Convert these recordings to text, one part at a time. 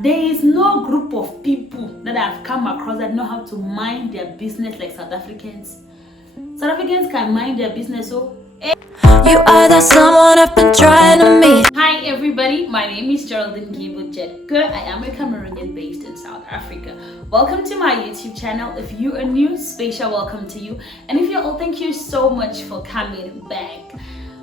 There is no group of people that I've come across that know how to mind their business like South Africans. South Africans can mind their business, so you are the someone I've been trying to meet. Hi everybody, my name is Geraldine Ngibu Detkeu. I am a Cameroonian based in South Africa. Welcome to my YouTube channel. If you are new, special welcome to you. And if you're old, thank you so much for coming back.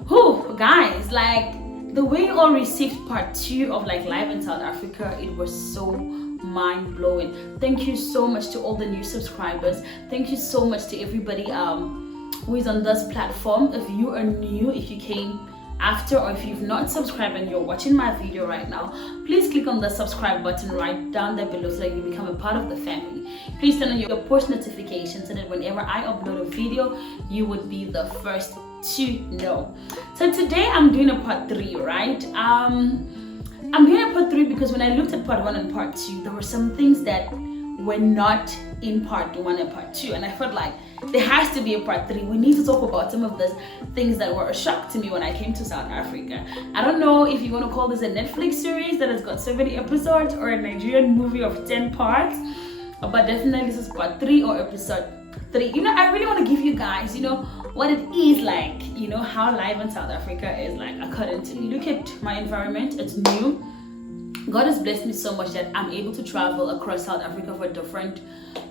Whew, guys, like the way you all received part 2 of like live in South Africa, it was so mind-blowing. Thank you so much to all the new subscribers. Thank you so much to everybody who is on this platform. If you are new, if you came after, or if you've not subscribed and you're watching my video right now, please click on the subscribe button right down there below so that you become a part of the family. Please turn on your push notifications so that whenever I upload a video, you would be the first to know. So today I'm doing a part 3, right? I'm doing a part 3 because when I looked at part 1 and part 2, there were some things that were not in part 1 and part 2, and I felt like there has to be a part 3. We need to talk about some of those things that were a shock to me when I came to South Africa. I don't know if you want to call this a Netflix series that has got 70 episodes or a Nigerian movie of 10 parts, but definitely this is part 3 or episode 3. You know, I really want to give you guys, you know, what it is like, you know, how life in South Africa is like. According to look at my environment, it's new. God has blessed me so much that I'm able to travel across South Africa for different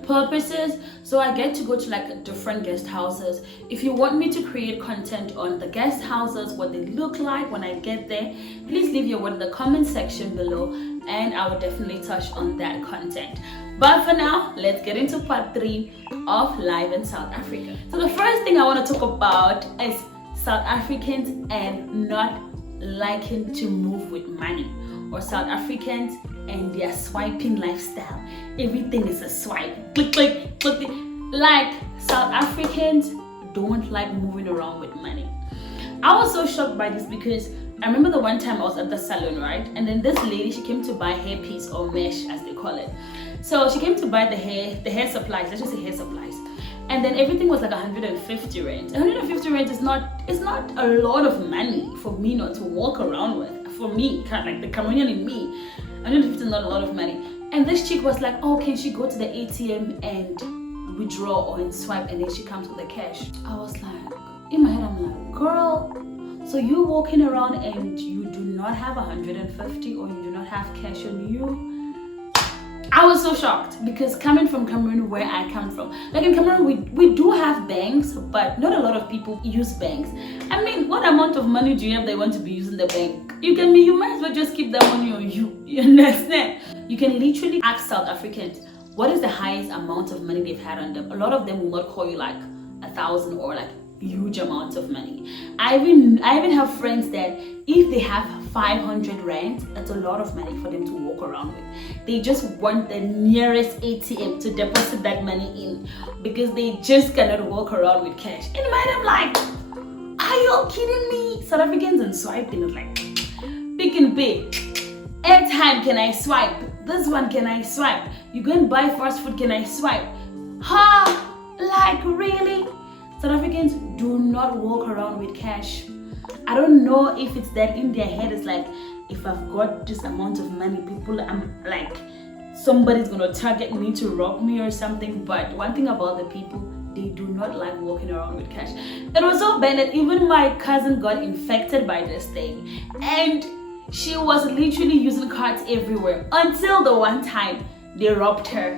purposes. So I get to go to like different guest houses. If you want me to create content on the guest houses, what they look like when I get there, please leave your word in the comment section below and I will definitely touch on that content. But for now, let's get into part 3 of live in South Africa. So the first thing I want to talk about is South Africans and not liking to move with money, or South Africans and their swiping lifestyle. Everything is a swipe. Click, click, click. Like, South Africans don't like moving around with money. I was so shocked by this because I remember the one time I was at the salon, right? And then this lady, she came to buy hair piece or mesh as they call it. So she came to buy the hair supplies, let's just say hair supplies. And then everything was like 150 rand. 150 rand is not a lot of money for me not to walk around with. For me, kind of like the Cameroonian in me, 150 is not a lot of money. And this chick was like, oh, can she go to the ATM and withdraw or swipe, and then she comes with the cash. I was like, in my head, I'm like, girl, so you walking around and you do not have 150 or you do not have cash on you? I was so shocked because coming from Cameroon, where I come from, like in Cameroon, we do have banks, but not a lot of people use banks. I mean, what amount of money do you have that you want to be using the bank? You might as well just keep that money on you. You understand? You can literally ask South Africans what is the highest amount of money they've had on them. A lot of them will not call you like 1,000 or like huge amounts of money. I even have friends that if they have 500 rand, that's a lot of money for them to walk around with. They just want the nearest ATM to deposit that money in because they just cannot walk around with cash. In my head, I'm like, are you kidding me? South Africans and swiping is like, pick and pay. Airtime, can I swipe? This one, can I swipe? You go and buy fast food, can I swipe? Ha! Like, really? South Africans do not walk around with cash. I don't know if it's that in their head. It's like, if I've got this amount of money, people, I'm like, somebody's gonna target me to rob me or something. But one thing about the people, they do not like walking around with cash. It was so bad that even my cousin got infected by this thing, and she was literally using cards everywhere until the one time they robbed her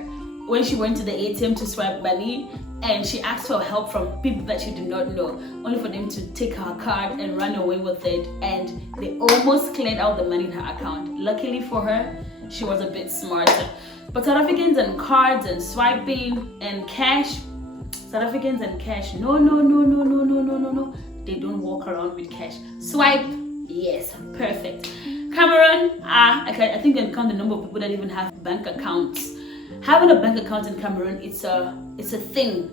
when she went to the ATM to swipe money, and she asked for help from people that she did not know, only for them to take her card and run away with it, and they almost cleared out the money in her account. Luckily for her, she was a bit smarter. But South Africans and cards and swiping and cash, South Africans and cash, no, they don't walk around with cash. Swipe, yes, perfect. Cameroon, I think I can count the number of people that even have bank accounts. Having a bank account in Cameroon, it's a thing.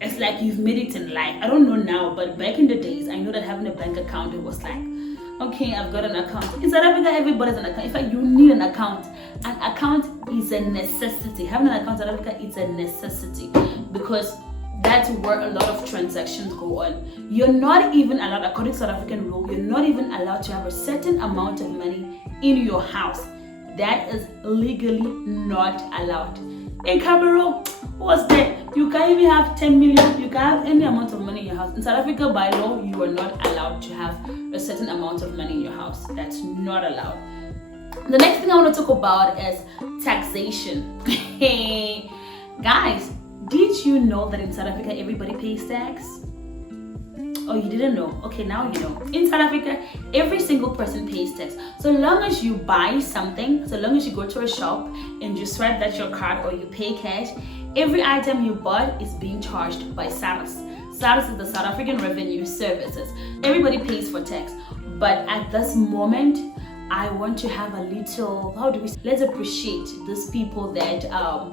It's like you've made it in life. I don't know now, but back in the days, I know that having a bank account, it was like, okay, I've got an account. In South Africa, everybody's an account. In fact, you need an account. An account is a necessity. Having an account in South Africa is a necessity because that's where a lot of transactions go on. You're not even allowed, according to South African rule, you're not even allowed to have a certain amount of money in your house. That is legally not allowed. In Cameroon, what's that? You can't even have 10 million, you can have any amount of money in your house. In South Africa, by law, you are not allowed to have a certain amount of money in your house. That's not allowed. The next thing I want to talk about is taxation. Hey, guys, did you know that in South Africa, everybody pays tax? Oh, you didn't know? Okay, now you know. In South Africa, every single person pays tax. So long as you buy something, so long as you go to a shop and you swipe that your card or you pay cash, every item you bought is being charged by SARS. SARS is the South African Revenue Services. Everybody pays for tax. But at this moment, I want to have a little, let's appreciate these people that are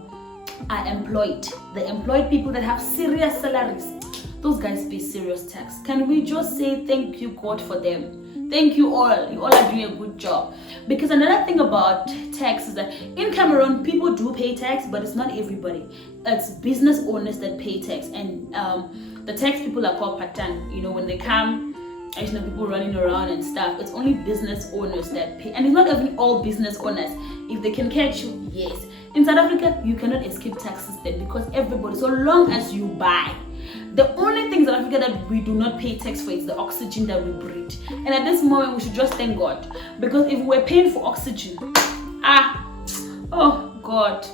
employed. The employed people that have serious salaries. Those guys pay serious tax. Can we just say thank you, God, for them? Thank you all. You all are doing a good job. Because another thing about tax is that in Cameroon, people do pay tax, but it's not everybody. It's business owners that pay tax. And the tax people are called patan. You know, when they come, you know, people running around and stuff. It's only business owners that pay. And it's not even all business owners. If they can catch you, yes. In South Africa, you cannot escape tax system because everybody, so long as you buy. The only thing in South Africa that we do not pay tax for is the oxygen that we breathe. And at this moment, we should just thank God. Because if we're paying for oxygen, oh God.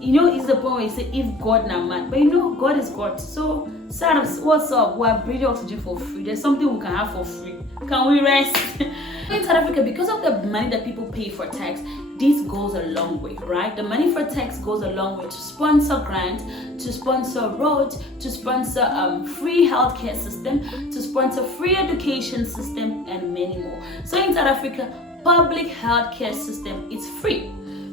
You know, it's the point where you say, if God not man. But you know, God is God. So, SARS, what's up? We're breathing oxygen for free. There's something we can have for free. Can we rest? In South Africa, because of the money that people pay for tax, this goes a long way, right? The money for tax goes a long way to sponsor grants, to sponsor roads, to sponsor free healthcare system, to sponsor free education system, and many more. So in South Africa, public healthcare system is free.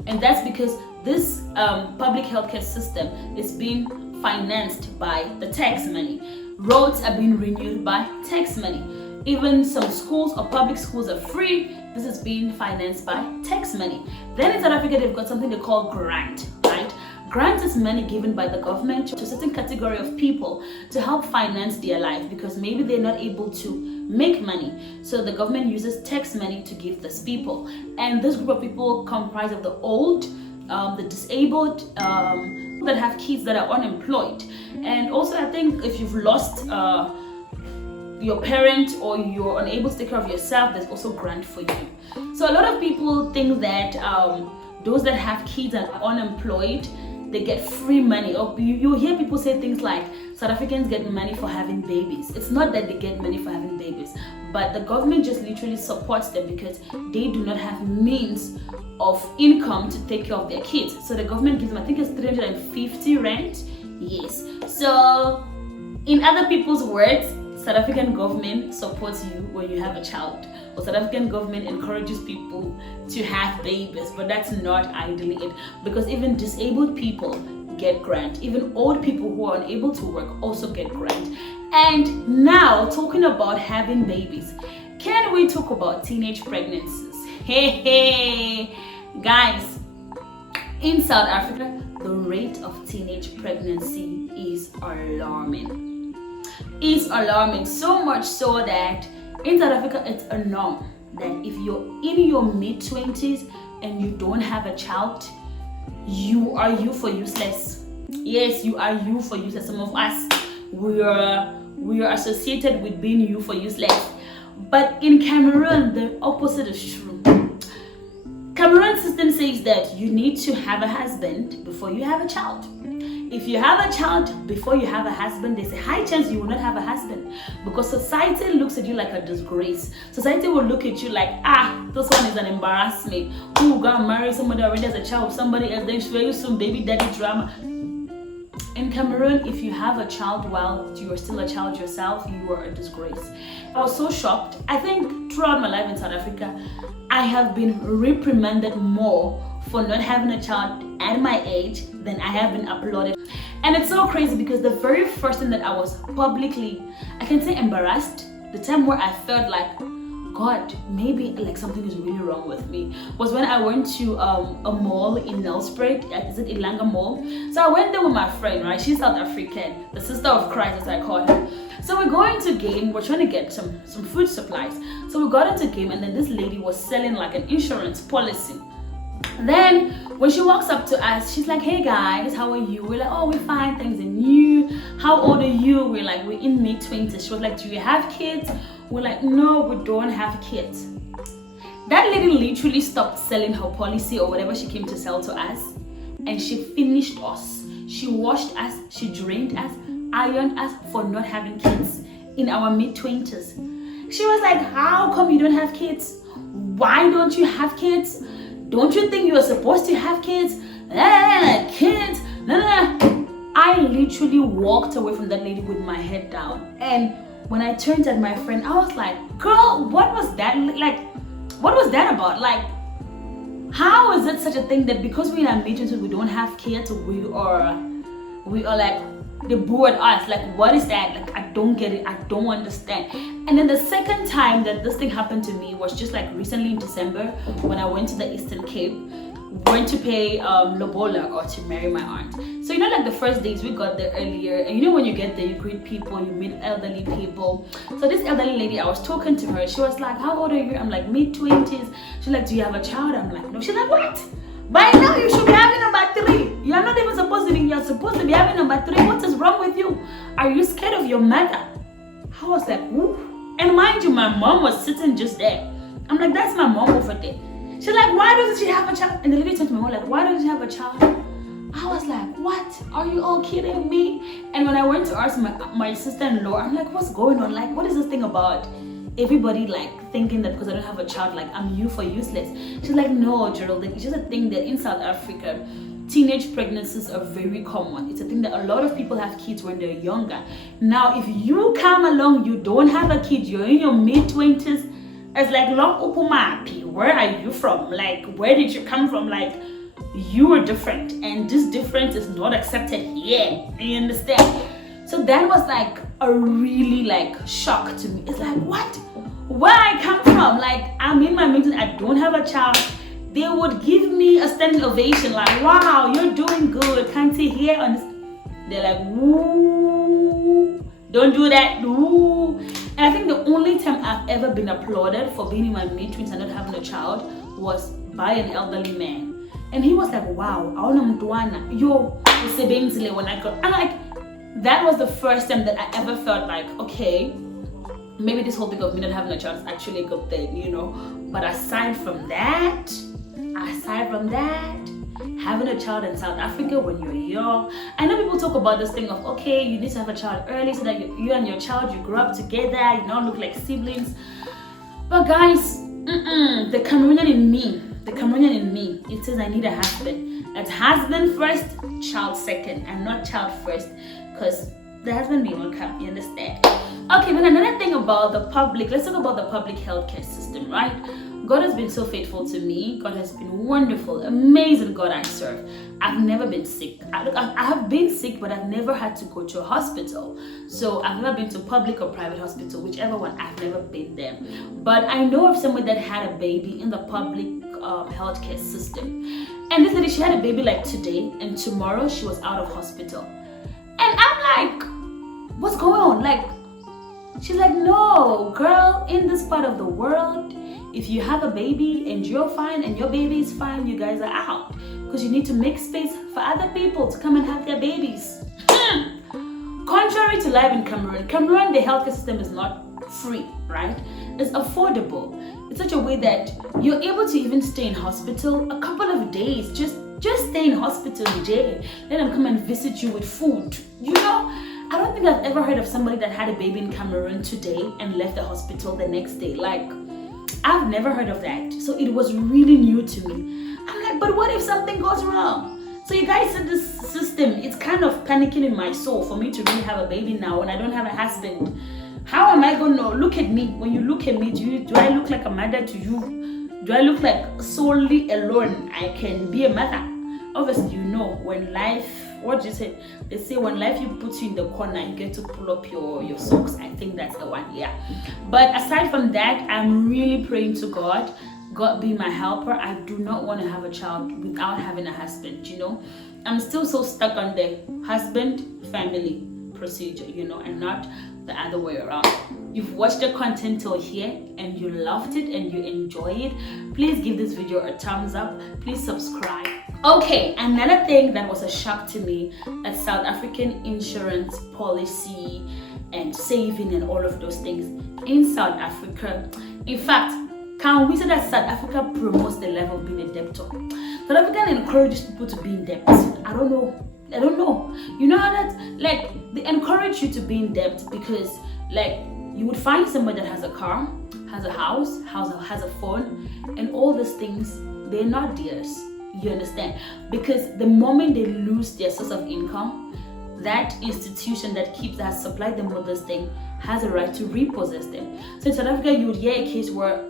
And that's because this public healthcare system is being financed by the tax money. Roads are being renewed by tax money. Even some schools or public schools are free. This is being financed by tax money. Then in South Africa, they've got something they call grant, right? Grant is money given by the government to a certain category of people to help finance their life because maybe they're not able to make money. So the government uses tax money to give these people. And this group of people comprise of the old, the disabled, that have kids that are unemployed. And also I think if you've lost your parent or you're unable to take care of yourself, there's also grant for you. So a lot of people think that those that have kids and are unemployed, they get free money. Or you hear people say things like South Africans get money for having babies. It's not that they get money for having babies, but the government just literally supports them because they do not have means of income to take care of their kids. So the government gives them, I think it's 350 rand. Yes. So in other people's words, South African government supports you when you have a child, or South African government encourages people to have babies, but that's not ideally it, because even disabled people get grant, even old people who are unable to work also get grant. And now talking about having babies, can we talk about teenage pregnancies? Hey guys, in South Africa, the rate of teenage pregnancy is alarming. Is alarming, so much so that in South Africa it's a norm that if you're in your mid-20s and you don't have a child, you are you for useless. Yes, you are you for useless. Some of us, we are associated with being you for useless. But in Cameroon, the opposite is true. Cameroon system says that you need to have a husband before you have a child. If you have a child before you have a husband, there's a high chance you will not have a husband because society looks at you like a disgrace. Society will look at you like, this one is an embarrassment. Who will go and marry somebody already has a child with somebody else, then very soon baby daddy drama. In Cameroon, if you have a child while you are still a child yourself, you are a disgrace. I was so shocked. I think throughout my life in South Africa, I have been reprimanded more for not having a child at my age than I have been applauded. And it's so crazy because the very first thing that I was publicly, I can say embarrassed, the time where I felt like, God, maybe like something is really wrong with me, was when I went to a mall in Nelspruit. Is it Ilanga Mall? So I went there with my friend, right? She's South African, the sister of Christ as I call her. So we go into game, we're trying to get some food supplies. So we got into game and then this lady was selling like an insurance policy. Then when she walks up to us, she's like, hey guys, how are you? We're like, oh, we're fine, thanks. And you, how old are you? We're like, we're in mid-20s. She was like, do you have kids? We're like, no, we don't have kids. That lady literally stopped selling her policy or whatever she came to sell to us, and she finished us. She washed us, she drained us, ironed us for not having kids in our mid-20s. She was like, how come you don't have kids? Why don't you have kids? Don't you think you're supposed to have kids? Kids. I literally walked away from that lady with my head down. And when I turned at my friend, I was like, girl, what was that? Like, what was that about? Like, how is it such a thing that because we're in our mid-20s we don't have kids, we are like, they boo at us? Like, what is that? Like, I don't get it. I don't understand. And then the second time that this thing happened to me was just like recently in December when I went to the Eastern Cape, went to pay lobola, or to marry my aunt. So you know, like the first days we got there earlier, and you know when you get there you greet people, you meet elderly people. So this elderly lady, I was talking to her, she was like, how old are you? I'm like, mid-20s. She's like, do you have a child? I'm like, no. She's like, what? By now you should be having number 3. You're not even supposed to be, you're supposed to be having number 3. What is wrong with you? Are you scared of your mother? I was like, ooh. And mind you, my mom was sitting just there. I'm like, that's my mom over there. She's like, why doesn't she have a child? And the lady turned to my mom like, why doesn't she have a child? I was like, what? Are you all kidding me? And when I went to ask my sister-in-law, I'm like, what's going on? Like, what is this thing about? Everybody like thinking that because I don't have a child, like I'm useless. She's like, no, Geraldine, it's just a thing that in South Africa, teenage pregnancies are very common. It's a thing that a lot of people have kids when they're younger. Now, if you come along, you don't have a kid, you're in your mid-20s, it's like, long upumapi, where are you from? Like, where did you come from? Like, you are different, and this difference is not accepted here. You understand? So that was like a really like shock to me. It's like, what? Where I come from? Like, I'm in my mid-20s, I don't have a child. They would give me a standing ovation, like, wow, you're doing good. Can't see here on this. They're like, woo, don't do that, woo. And I think the only time I've ever been applauded for being in my mid-20s and not having a child was by an elderly man. And he was like, wow, when I got, I'm like, that was the first time that I ever felt like, okay, maybe this whole thing of me not having a child is actually a good thing, you know. But aside from that, having a child in South Africa when you're young, I know people talk about this thing of, okay, you need to have a child early so that you and your child, you grow up together, you don't look like siblings. But guys, the Cameroonian in me, it says I need a husband. It's husband first, child second, and not child first, because the husband may not come, you understand? Okay, then another thing about the public, let's talk about the public healthcare system, right? God has been so faithful to me. God has been wonderful, amazing God I serve. I've never been sick. I have been sick, but I've never had to go to a hospital. So I've never been to public or private hospital, whichever one, I've never been there. But I know of someone that had a baby in the public healthcare system. And this lady, she had a baby like today, and tomorrow she was out of hospital. And I'm like, what's going on? Like, she's like, no, girl, in this part of the world, if you have a baby and you're fine and your baby is fine, you guys are out. Because you need to make space for other people to come and have their babies. Contrary to life in Cameroon, the healthcare system is not free, right? It's affordable. It's such a way that you're able to even stay in hospital a couple of days. Just stay in hospital in jail. Let them come and visit you with food. You know, I don't think I've ever heard of somebody that had a baby in Cameroon today and left the hospital the next day. Like, I've never heard of that. So it was really new to me. I'm like, but what if something goes wrong? So you guys said this system, it's kind of panicking in my soul for me to really have a baby now when I don't have a husband. How am I going to look at me? When you look at me, do I look like a mother to you? Do I look like solely alone I can be a mother? Obviously, you know, when life, what do you say? They say when life you put you in the corner, you get to pull up your socks. I think that's the one, yeah. But aside from that, I'm really praying to God. God be my helper. I do not want to have a child without having a husband, you know. I'm still so stuck on the husband family procedure, you know, and not the other way around. You've watched the content till here and you loved it and you enjoy it, please give this video a thumbs up. Please subscribe. Okay, another thing that was a shock to me, that South African insurance policy and saving and all of those things in South Africa. In fact, can we say that South Africa promotes the life of being a debtor? South Africa encourages people to be in debt. I don't know. You know how that, like, they encourage you to be in debt because, like, you would find somebody that has a car, has a house, has a phone, and all these things, they're not theirs. You understand? Because the moment they lose their source of income, that institution that has supplied them with this thing has a right to repossess them. So in South Africa, you would hear a case where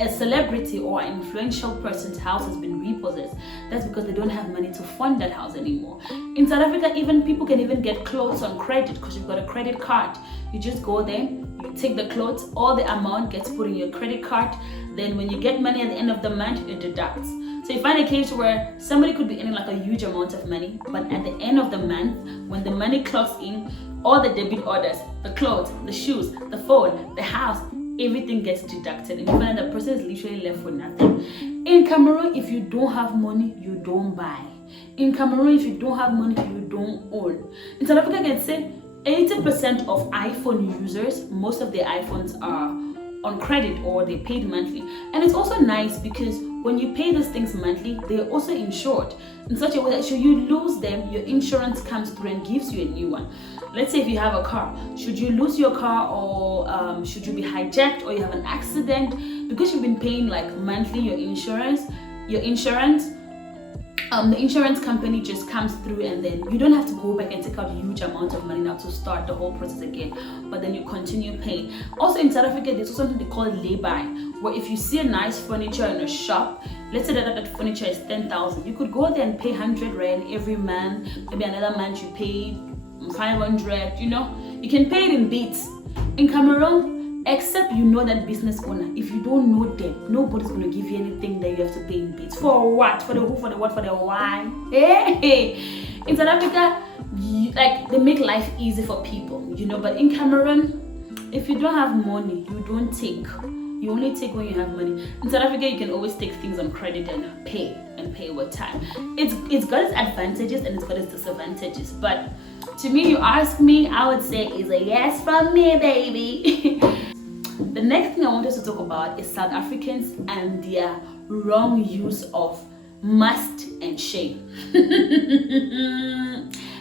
a celebrity or an influential person's house has been repossessed. That's because they don't have money to fund that house anymore. In South Africa, even people can even get clothes on credit because you've got a credit card. You just go there, you take the clothes, all the amount gets put in your credit card. Then when you get money at the end of the month, it deducts. So you find a case where somebody could be earning like a huge amount of money, but at the end of the month, when the money clocks in, all the debit orders, the clothes, the shoes, the phone, the house, everything gets deducted, and you find that the person is literally left with nothing. In Cameroon, if you don't have money, you don't buy. In Cameroon, if you don't have money, you don't own. In South Africa, I can say 80% of iPhone users, most of their iPhones are on credit or they paid monthly. And it's also nice because when you pay these things monthly, they're also insured in such a way that should you lose them, your insurance comes through and gives you a new one. Let's say if you have a car, should you lose your car or should you be hijacked or you have an accident, because you've been paying like monthly the insurance company just comes through, and then you don't have to go back and take out a huge amount of money now to start the whole process again, but then you continue paying. Also in South Africa, there's also something they call lay-by, where if you see a nice furniture in a shop, let's say that furniture is 10,000, you could go there and pay 100 rand every month. Maybe another month you pay 500, you know, you can pay it in bits. In Cameroon, except you know that business owner, if you don't know them, nobody's going to give you anything that you have to pay in bits. For what? For the who, for the what, for the why? Hey. In South Africa, they make life easy for people, you know, but in Cameroon, if you don't have money, you don't take. You only take when you have money. In South Africa, you can always take things on credit and pay with time. It's got its advantages and it's got its disadvantages, but to me, you ask me, I would say is a yes from me, baby. The next thing I want us to talk about is South Africans and their wrong use of must and shame.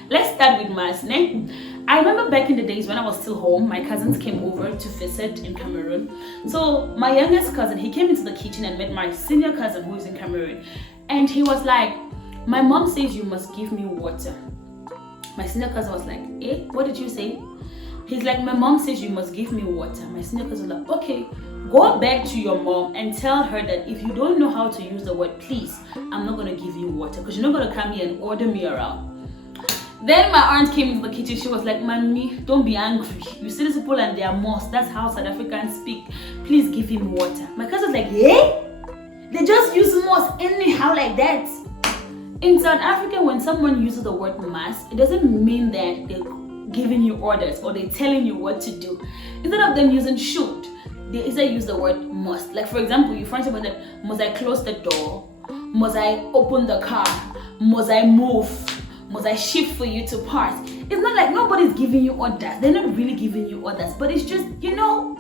Let's start with must. I remember back in the days when I was still home, my cousins came over to visit in Cameroon. So my youngest cousin, he came into the kitchen and met my senior cousin who is in Cameroon. And he was like, my mom says you must give me water. My senior cousin was like, eh, what did you say? He's like, my mom says you must give me water. My senior cousin was like, okay, go back to your mom and tell her that if you don't know how to use the word please, I'm not going to give you water because you're not going to come here and order me around. Then my aunt came into the kitchen. She was like, Mommy, don't be angry. You see these people and they are moss. That's how South Africans speak. Please give him water. My cousin was like, yeah? They just use moss anyhow like that. In South Africa, when someone uses the word must, it doesn't mean that they're giving you orders or they're telling you what to do. Instead of them using should, they either use the word must. Like for example, you find somebody that, must I close the door? Must I open the car? Must I move? Must I shift for you to pass? It's not like nobody's giving you orders. They're not really giving you orders, but it's just, you know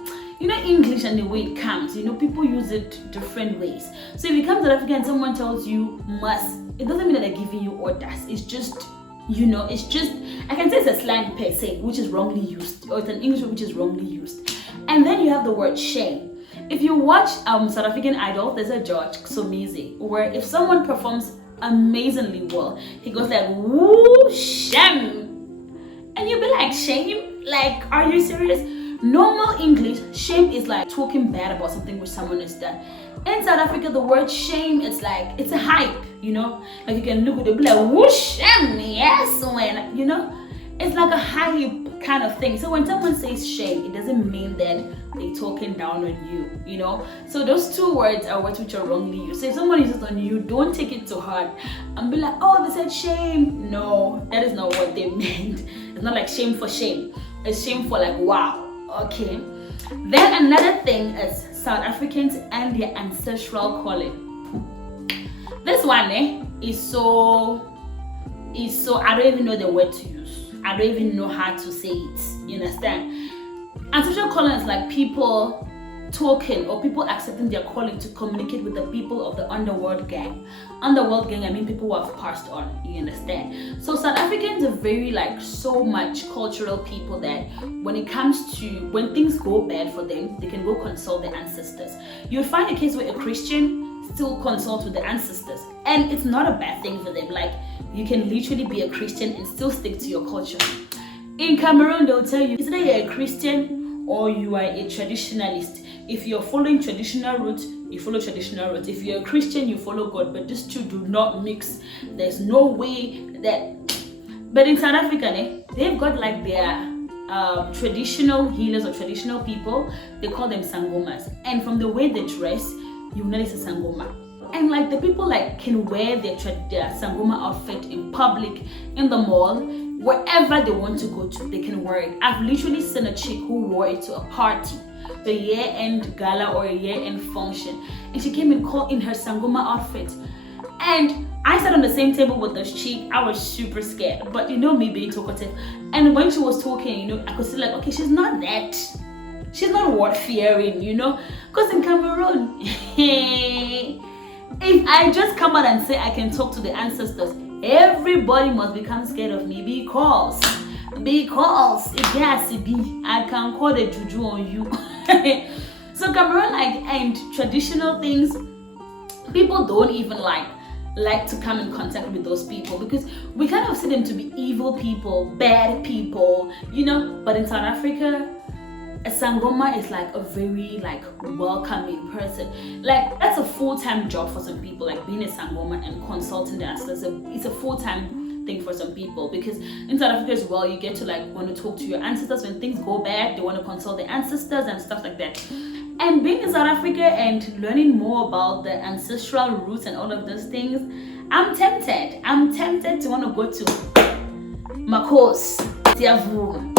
English and the way it comes, people use it different ways. So if you come to South Africa and someone tells you must, it doesn't mean that they're giving you orders. It's just, it's just, I can say it's a slang per se, which is wrongly used, or it's an English word which is wrongly used. And then you have the word shame. If you watch South African Idol, there's a judge, Somizi, where if someone performs amazingly well, he goes like, woo, shame. And you'll be like, shame? Like, are you serious? Normal English, shame is like talking bad about something which someone has done. In South Africa, the word shame is like, it's a hype, like you can look at it, be like, whoosh, shame, yes, when, it's like a hype kind of thing. So when someone says shame, it doesn't mean that they're talking down on you, So those two words are words which are wrongly used. So if someone uses on you, don't take it too hard and be like, oh, they said shame. No, that is not what they meant. It's not like shame for shame. a shame for like, wow, okay. Then another thing is South Africans and their ancestral calling. This one is so I don't even know the word to use. I don't even know how to say it. You understand? Ancestral calling is like people talking or people accepting their calling to communicate with the people of the underworld gang. Underworld gang, I mean people who have passed on. You understand? So South Africans are very like so much cultural people that when it comes to when things go bad for them, they can go consult their ancestors. You'll find a case where a Christian still consult with the ancestors, and it's not a bad thing for them. Like, you can literally be a Christian and still stick to your culture. In Cameroon, they'll tell you, either you're a Christian or you are a traditionalist. If you're following traditional roots, you follow traditional roots. If you're a Christian, you follow God, but these two do not mix. There's no way that. But in South Africa, they've got like their traditional healers or traditional people. They call them Sangomas, and from the way they dress, you know it's a Sangoma. And like the people like can wear their Sangoma outfit in public, in the mall, wherever they want to go to, they can wear it. I've literally seen a chick who wore it to a party, a year-end gala or a year-end function, and she came in her Sangoma outfit. And I sat on the same table with this chick. I was super scared, but you know me being talkative. And when she was talking, you know, I could see like, okay, she's not what fearing, you know, because in Cameroon, if I just come out and say I can talk to the ancestors, everybody must become scared of me because it has to be, I can call the juju on you. So Cameroon, like, and traditional things, people don't even like to come in contact with those people because we kind of see them to be evil people, bad people, you know. But in South Africa, a Sangoma is like a very like welcoming person. Like, that's a full-time job for some people, like being a Sangoma and consulting the ancestors. It's a full-time thing for some people because in South Africa as well, you get to like want to talk to your ancestors when things go bad. They want to consult the ancestors and stuff like that. And being in South Africa and learning more about the ancestral roots and all of those things, I'm tempted to want to go to Makos, Tiavu,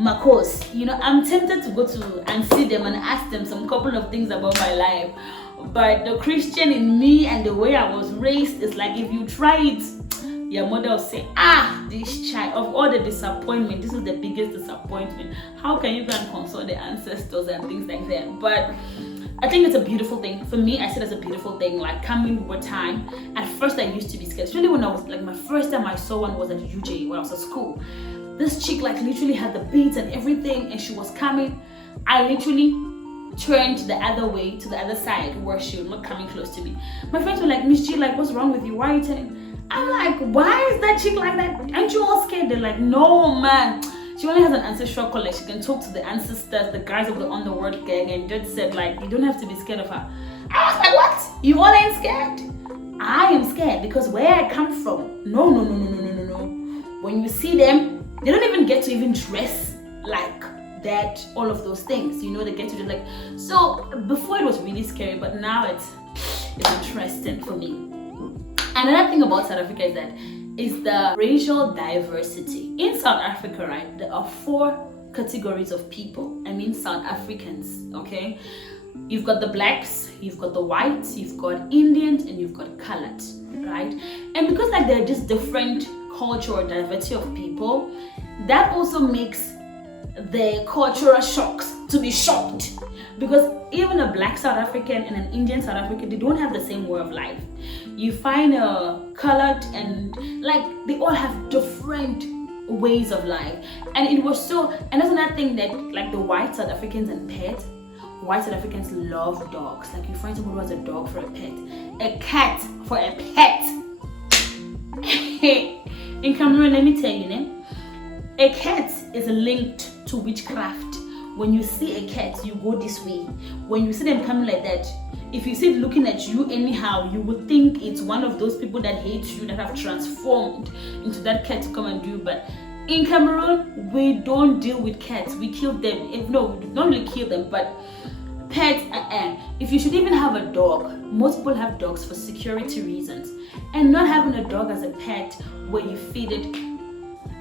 Makos, you know. I'm tempted to go to and see them and ask them some couple of things about my life. But the Christian in me and the way I was raised is like, if you try it, your mother will say, this child, of all the disappointment, this is the biggest disappointment. How can you go and consult the ancestors and things like that? But I think it's a beautiful thing. For me, I see it as a beautiful thing, like coming over time. At first, I used to be scared. Especially when I was like, my first time I saw one was at UJ when I was at school. This chick like literally had the beads and everything, and she was coming. I literally turned the other way to the other side where she was not coming close to me. My friends were like, Miss G, like, what's wrong with you? Why are you turning? I'm like, why is that chick like that? Aren't you all scared? They're like, no, man. She only has an ancestral calling. She can talk to the ancestors, the guys of the underworld gang, and just said like, you don't have to be scared of her. I was like, what? You all ain't scared? I am scared because where I come from, no. When you see them, they don't even get to even dress like that, all of those things, you know. They get to just like, so before it was really scary, but now it's interesting for me. Another thing about South Africa is the racial diversity. In South Africa, right, there are 4 categories of people. I mean South Africans, okay? You've got the blacks, you've got the whites, you've got Indians, and you've got colored, right? And because like there are just different cultural diversity of people, that also makes the cultural shocks to be shocked, because even a black South African and an Indian South African, they don't have the same way of life. You find a colored and like they all have different ways of life. And it was so, and that's another thing that like the white South Africans and pets, white South Africans love dogs. Like you find someone who has a dog for a pet, a cat for a pet. In Cameroon, let me tell you, a cat is linked to witchcraft. When you see a cat, you go this way. When you see them coming like that, if you see it looking at you anyhow, you would think it's one of those people that hate you, that have transformed into that cat to come and do. But in Cameroon, we don't deal with cats. We kill them. We don't really kill them, but pets, if you should even have a dog, most people have dogs for security reasons. And not having a dog as a pet where you feed it,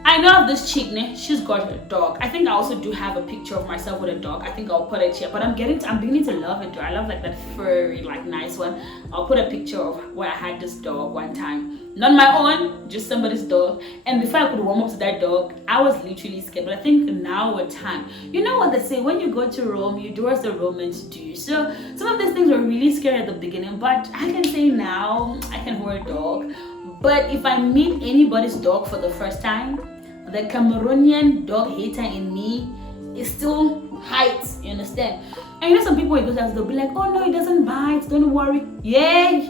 I know of this chick, she's got a dog. I think I also do have a picture of myself with a dog. I think I'll put it here. But I'm beginning to love it. I love like that furry, like nice one. I'll put a picture of where I had this dog one time. Not my own, just somebody's dog. And before I could warm up to that dog, I was literally scared. But I think now with time, you know what they say, when you go to Rome, you do as the Romans do. So some of these things were really scary at the beginning, but I can say now I can hold a dog. But if I meet anybody's dog for the first time, the Cameroonian dog hater in me is still hides, you understand? And you know some people will go to us, they'll be like, oh no, it doesn't bite, don't worry. Yeah,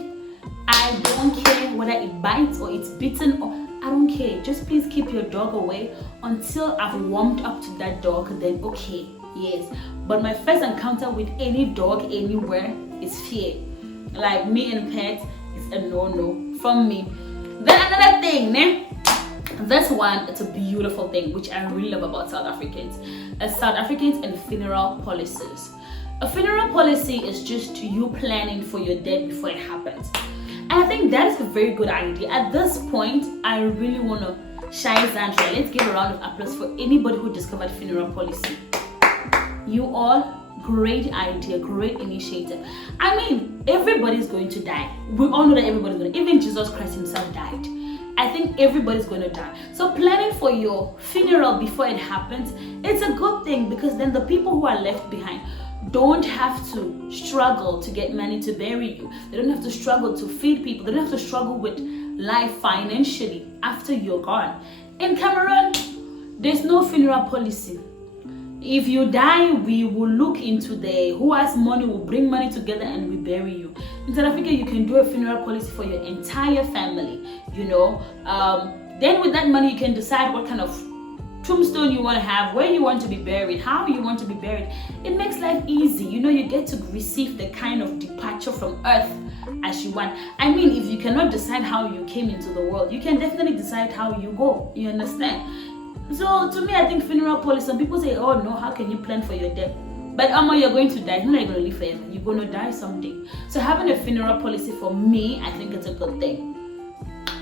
I don't care whether it bites or it's bitten, or I don't care. Just please keep your dog away until I've warmed up to that dog, then okay, yes. But my first encounter with any dog anywhere is fear. Like me and pets is a no-no from me. Then another thing, this one, it's a beautiful thing which I really love about South Africans. South Africans and funeral policies. A funeral policy is just you planning for your death before it happens. And I think that is a very good idea. At this point, I really want to shine Sandra. Let's give a round of applause for anybody who discovered funeral policy. You all, great idea, great initiative. I mean, everybody's going to die. We all know that everybody's going to, even Jesus Christ himself died. I think everybody's going to die. So planning for your funeral before it happens, it's a good thing, because then the people who are left behind don't have to struggle to get money to bury you. They don't have to struggle to feed people. They don't have to struggle with life financially after you're gone. In Cameroon, there's no funeral policy. If you die, we will look into who has money, will bring money together and we bury you. In South Africa, you can do a funeral policy for your entire family, you know. Then with that money, you can decide what kind of tombstone you want to have, where you want to be buried, how you want to be buried. It makes life easy, you know. You get to receive the kind of departure from earth as you want. I mean, if you cannot decide how you came into the world, you can definitely decide how you go, you understand? So to me, I think funeral policy, some people say, oh no, how can you plan for your death? But you're going to die. You're not going to live forever. You're going to die someday. So having a funeral policy, for me, I think it's a good thing.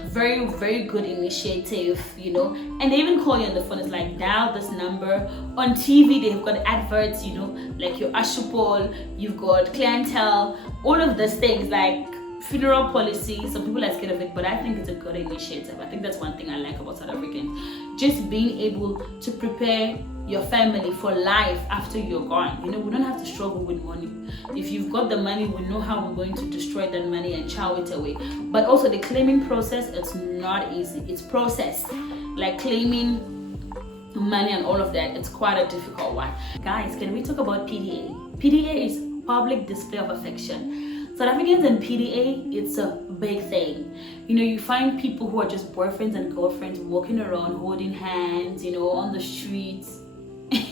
Very, very good initiative, you know. And they even call you on the phone. It's like, dial this number. On TV, they've got adverts, you know, like your Ashupol, you've got clientele, all of these things, like funeral policy. Some people are scared of it, but I think it's a good initiative. I think that's one thing I like about South Africans. Just being able to prepare your family for life after you're gone. You know, we don't have to struggle with money. If you've got the money, we know how we're going to destroy that money and chow it away. But also the claiming process, it's not easy. It's process. Like claiming money and all of that, it's quite a difficult one. Guys, can we talk about PDA? PDA is public display of affection. South Africans and PDA, it's a big thing. You know, you find people who are just boyfriends and girlfriends walking around holding hands, you know, on the streets.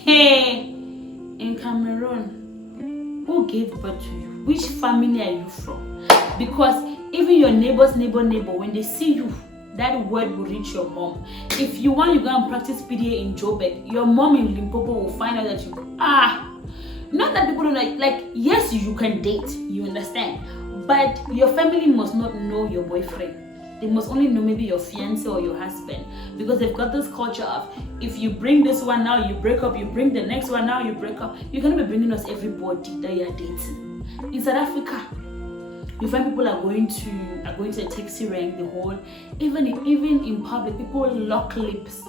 In Cameroon, who gave birth to you? Which family are you from? Because even your neighbor's neighbor, when they see you, that word will reach your mom. If you want, you go and practice PDA in Joburg, your mom in Limpopo will find out that you not that people don't like yes, you can date, you understand, but your family must not know your boyfriend. They must only know maybe your fiance or your husband, because they've got this culture of, if you bring this one now, you break up, you bring the next one now, you break up. You're gonna be bringing us everybody that you're dating. In South Africa, you find people are going to a taxi rank, the whole, even in public, people lock lips.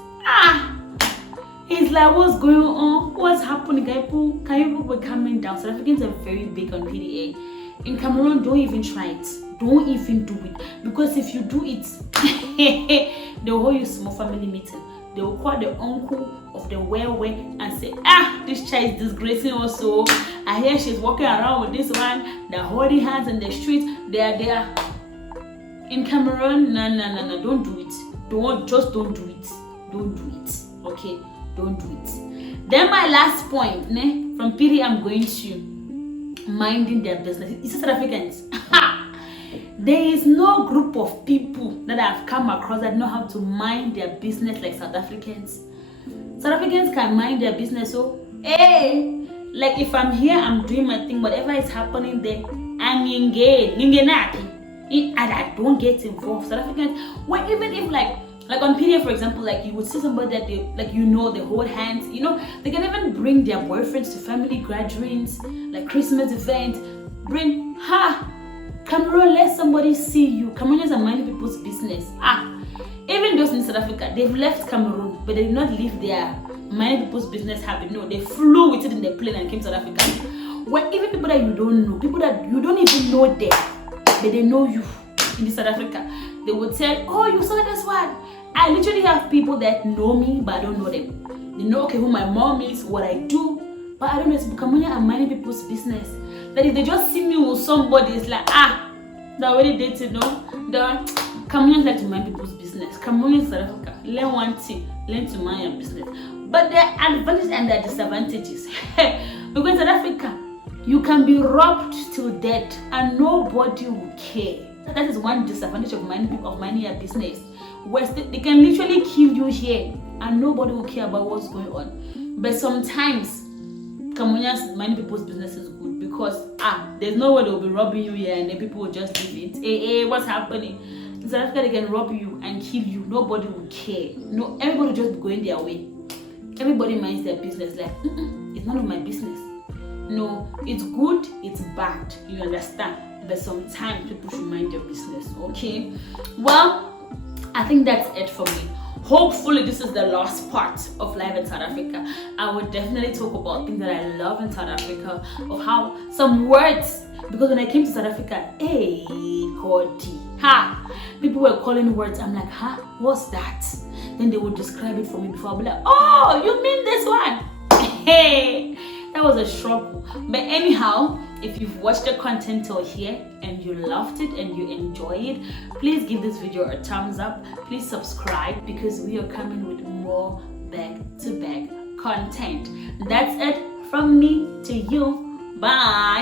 It's like, what's going on? What's happening? Can you be coming down? South Africans are very big on PDA. In Cameroon, don't even try it. Don't even do it. Because if you do it, they'll hold you small family meeting. They will call the uncle of the where and say, this child is disgracing also. I hear she's walking around with this one. They're holding hands in the streets. They are there. In Cameroon, no. Don't do it. Don't do it. Don't do it. Okay? Don't do it. Then my last point, from PD, I'm going to minding their business. It's South Africans. There is no group of people that I've come across that know how to mind their business like South Africans. South Africans can mind their business. So, like if I'm here, I'm doing my thing. Whatever is happening there, I'm engaged. I don't get involved. South Africans, even if like Like on PDA, for example, like you would see somebody that they they hold hands. They can even bring their boyfriends to family gatherings, like Christmas events. Cameroon, let somebody see you. Cameroonians are minding people's business. Even those in South Africa, they've left Cameroon, but they did not leave their minding people's business happy. No, they flew with it in their plane and came to South Africa. Where even people that you don't know, people that you don't even know them, but they know you in South Africa, they would say, oh, you saw this one. I literally have people that know me, but I don't know them. They know, okay, who my mom is, what I do, but I don't know. It's Cameroonian and minding people's business. That if they just see me with somebody, it's like, they're already dated, no? The Cameroonians like to mind people's business. Cameroonians, South Africa, learn one thing, learn to mind your business. But there are advantages and there are disadvantages. Because in South Africa, you can be robbed till death and nobody will care. That is one disadvantage of minding your business. Where they can literally kill you here and nobody will care about what's going on. But sometimes Cameroonians minding people's business is good because there's no way they'll be robbing you here and then people will just leave it. Hey, what's happening? In South Africa, they can rob you and kill you. Nobody will care. No, everybody will just be going their way. Everybody minds their business. Like, it's none of my business. No, it's good, it's bad. You understand? But sometimes people should mind their business. Okay? Well, I think that's it for me. Hopefully this is the last part of life in South Africa. I would definitely talk about things that I love in South Africa, of how some words, because when I came to South Africa, hey, Cody, people were calling words. I'm like, what's that? Then they would describe it for me before I'll be like, oh, you mean this one? Hey, that was a struggle. But anyhow, if you've watched the content till here and you loved it and you enjoy it, please give this video a thumbs up. Please subscribe because we are coming with more back-to-back content. That's it from me to you. Bye.